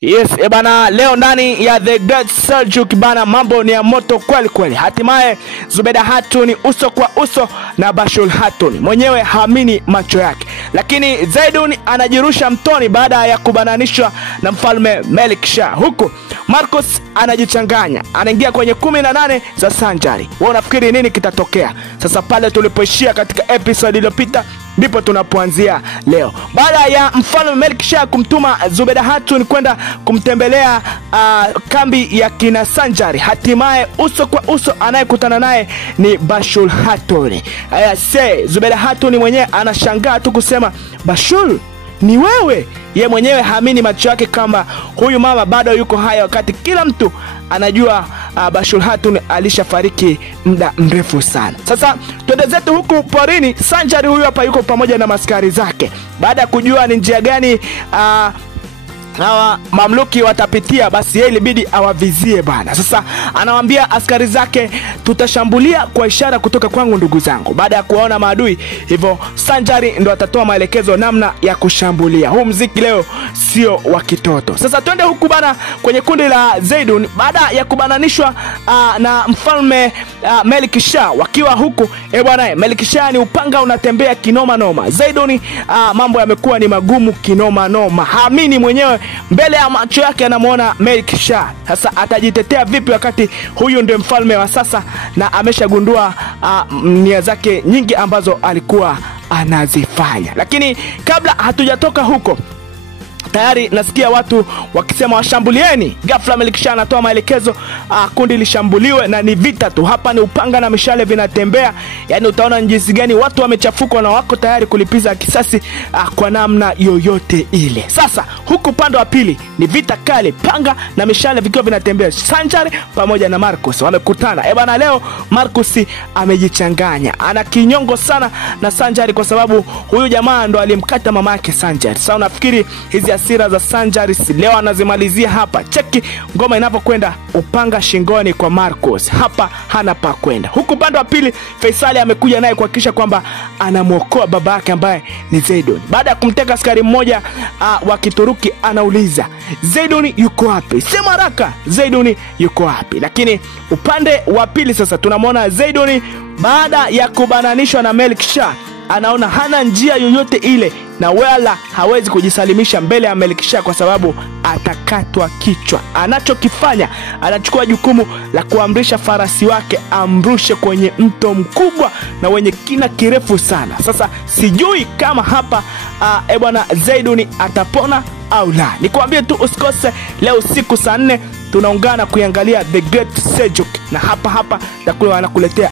Yes, bana, leo ndani ya The Great Seljuk bana, mambo ni ya moto kweli kweli. Hatimaye Zubeda Hatun uso kwa uso na Bashul Hatun. Mwenyewe haamini macho yake. Lakini Zaidun anajirusha mtoni baada ya kubananishwa na mfalme Melik Shah. Huku Marcus anajichanganya, anaingia kwenye 18 za Sanjari. Wewe unafikiri nini kitatokea? Sasa pale tulipoishia katika episode iliyopita ndipo tunapoanzia leo. Baada ya mfalme Melik Shah kumtuma Zubeda Hatun kwenda kumtembelea kambi ya kina Sanjari, hatimaye uso kwa uso anayekutana naye ni Bashul Hatun. Zubeda Hatun mwenyewe anashangaa tu kusema, Bashul, ni wewe? Ye mwenyewe haamini macho yake kama huyu mama bado yuko hai, wakati kila mtu anajua Bashul Hatun alishafariki muda mrefu sana. Sasa twende zetu huku porini. Sanjari huyu hapa yuko pamoja na maskari zake. Baada ya kujua ni njia gani hawa mamluki watapitia, basi yeye ilibidi awavizie bana. Sasa anawaambia askari zake, tutashambulia kwa ishara kutoka kwangu ndugu zangu. Baada ya kuona maadui hivyo, Sanjari ndo atatoa maelekezo namna ya kushambulia. Huu mziki leo sio wa kitoto. Sasa twende huku bana kwenye kundi la Zaidun. Baada ya kubananishwa na mfalme Melik Shah, wakiwa huku bwana, Melik Shah ni upanga unatembea kinoma noma. Zaidun mambo yamekuwa ni magumu kinoma noma. Haamini mwenyewe mbele ya macho yake anamuona Melik Shah. Sasa atajitetea vipi wakati huyu ndiye mfalme wa sasa na ameshagundua nia zake nyingi ambazo alikuwa anazifanya? Lakini kabla hatujatoka huko, tayari nasikia watu wakisema washambulieni. Ghafla Melik Shah anatoa maelekezo kundi lishambuliwe, na ni vita tu. Hapa ni upanga na mishale vinatembea. Yaani utaona jinsi gani watu wamechafuka na wako tayari kulipiza kisasi kwa namna yoyote ile. Sasa huku upande wa pili ni vita kali, panga na mishale vikiwa vinatembea. Sanjari pamoja na Marcus wamekutana. Bana, leo Marcus amejichanganya. Ana kinyongo sana na Sanjari kwa sababu huyu jamaa ndo alimkata mama yake Sanjari. Sasa unafikiri hizi hasira za Sanjari leo anazimalizia hapa? Cheki ngoma inapokwenda, upanga shingoni kwa Marcus. Hapa hana pa kwenda. Huku upande wa pili Faisali amekuja naye kuhakikisha kwamba anamuokoa baba yake ambaye ni Zaidun. Baada ya kumteka askari mmoja wa Kituruki, anauliza, Zaidun yuko wapi? Sema haraka, Zaidun yuko wapi? Lakini upande wa pili sasa tunamwona Zaidun baada ya kubananishwa na Melik Shah anaona hana njia yoyote ile na wala hawezi kujisalimisha mbele ya Melik Shah kwa sababu atakatwa kichwa. Anachokifanya, anachukua jukumu la kuamrisha farasi wake amrushe kwenye mto mkubwa na wenye kina kirefu sana. Sasa sijui kama hapa bwana Zaidun atapona au la. Nikwambie tu usikose leo usiku saa 4 tunaungana kuangalia The Great Seljuk, na hapa takuwa anakuletea